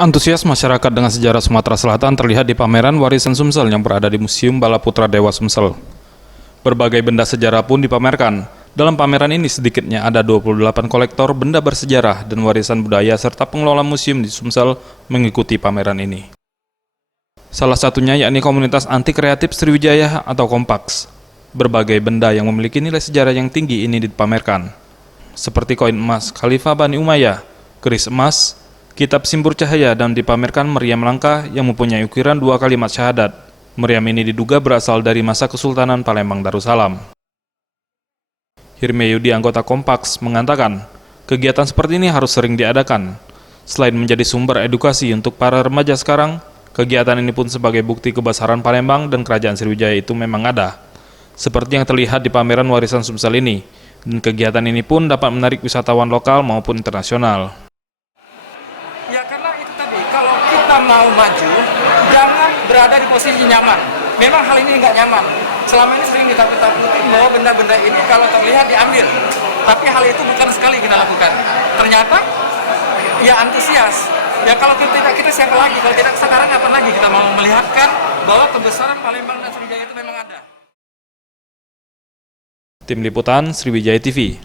Antusias masyarakat dengan sejarah Sumatera Selatan terlihat di pameran warisan Sumsel yang berada di Museum Bala Putra Dewa Sumsel. Berbagai benda sejarah pun dipamerkan. Dalam pameran ini sedikitnya ada 28 kolektor benda bersejarah dan warisan budaya serta pengelola museum di Sumsel mengikuti pameran ini. Salah satunya yakni komunitas anti kreatif Sriwijaya atau Kompaks. Berbagai benda yang memiliki nilai sejarah yang tinggi ini dipamerkan. Seperti koin emas Khalifah Bani Umayyah, keris emas, kitab Simbur Cahaya, dan dipamerkan meriam langka yang mempunyai ukiran 2 kalimat syahadat. Meriam ini diduga berasal dari masa Kesultanan Palembang Darussalam. Hirmeyudi, anggota Kompaks, mengatakan, kegiatan seperti ini harus sering diadakan. Selain menjadi sumber edukasi untuk para remaja sekarang, kegiatan ini pun sebagai bukti kebesaran Palembang dan Kerajaan Sriwijaya itu memang ada. Seperti yang terlihat di pameran warisan Sumsel ini, dan kegiatan ini pun dapat menarik wisatawan lokal maupun internasional. Ya karena itu tadi, kalau kita mau maju, jangan berada di posisi nyaman. Memang hal ini nggak nyaman. Selama ini sering ditakut-takutin bahwa benda-benda ini kalau terlihat diambil. Tapi hal itu bukan sekali kita lakukan. Ternyata, ya antusias. Ya kalau kita siapa lagi? Kalau tidak sekarang apa lagi? Kita mau melihatkan bahwa kebesaran Palembang dan Sriwijaya itu memang ada. Tim Liputan Sriwijaya TV.